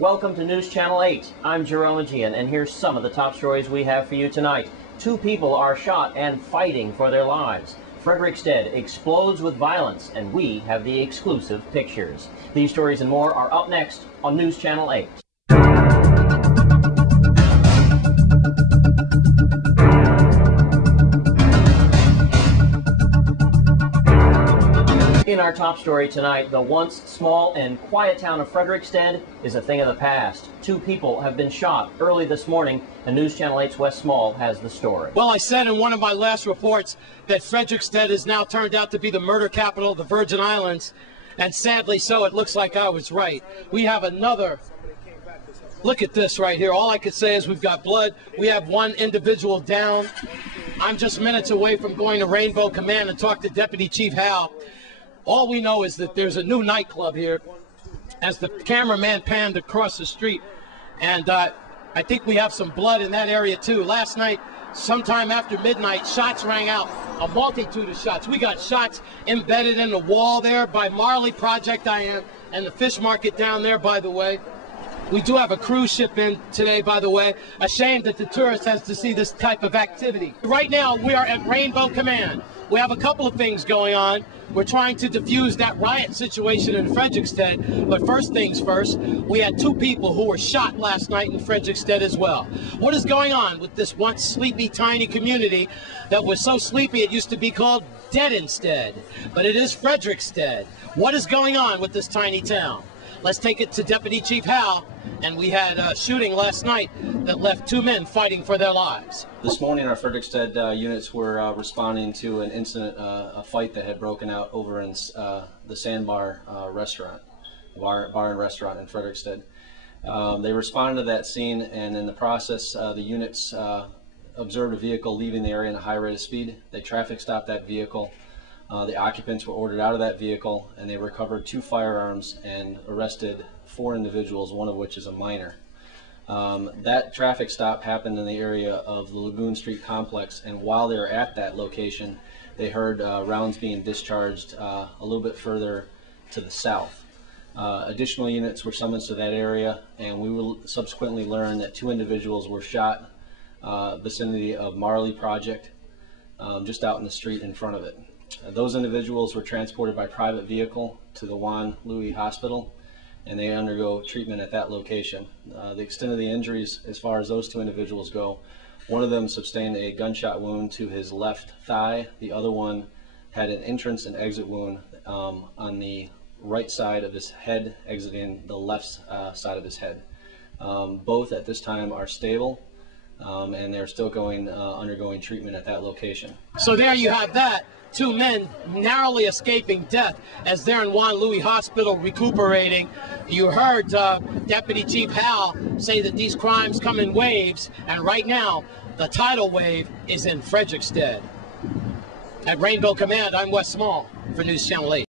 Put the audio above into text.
Welcome to News Channel 8. I'm Jerome Aegean, and here's some of the top stories we have for you tonight. 2 people are shot and fighting for their lives. Frederiksted explodes with violence, and we have the exclusive pictures. These stories and more are up next on News Channel 8. In our top story tonight, the once small and quiet town of Frederiksted is a thing of the past. 2 people have been shot early this morning, and News Channel 8's Wes Small has the story. Well, I said in one of my last reports that Frederiksted has now turned out to be the murder capital of the Virgin Islands, and sadly so, it looks like I was right. We have another. Look at this right here. All I could say is we've got blood. We have 1 individual down. I'm just minutes away from going to Rainbow Command and talk to Deputy Chief Hal. All we know is that there's a new nightclub here as the cameraman panned across the street. And I think we have some blood in that area too. Last night, sometime after midnight, shots rang out, a multitude of shots. We got shots embedded in the wall there by Marley Project and the fish market down there, by the way. We do have a cruise ship in today, by the way. A shame that the tourist has to see this type of activity. Right now, we are at Rainbow Command. We have a couple of things going on. We're trying to defuse that riot situation in Frederiksted. But first things first, we had 2 people who were shot last night in Frederiksted as well. What is going on with this once sleepy, tiny community that was so sleepy it used to be called Dead instead? But it is Frederiksted. What is going on with this tiny town? Let's take it to Deputy Chief Hal. And we had a shooting last night that left 2 men fighting for their lives. This morning, our Frederiksted units were responding to an incident, a fight that had broken out over in the Sandbar restaurant, bar and restaurant in Frederiksted. They responded to that scene, and in the process, the units observed a vehicle leaving the area at a high rate of speed. They traffic stopped that vehicle. The occupants were ordered out of that vehicle, and they recovered 2 firearms and arrested 4 individuals, one of which is a minor. That traffic stop happened in the area of the Lagoon Street complex, and while they were at that location, they heard rounds being discharged a little bit further to the south. Additional units were summoned to that area, and we will subsequently learn that 2 individuals were shot vicinity of Marley Project, just out in the street in front of it. Those individuals were transported by private vehicle to the Juan Louis Hospital, and they undergo treatment at that location. The extent of the injuries, as far as those 2 individuals go, one of them sustained a gunshot wound to his left thigh. The other one had an entrance and exit wound on the right side of his head, exiting the left side of his head. Both at this time are stable, and they're still undergoing treatment at that location. So there you have that. 2 men narrowly escaping death as they're in Juan Louis Hospital recuperating. You heard Deputy Chief Hal say that these crimes come in waves, and right now the tidal wave is in Frederiksted. At Rainbow Command, I'm Wes Small for News Channel 8.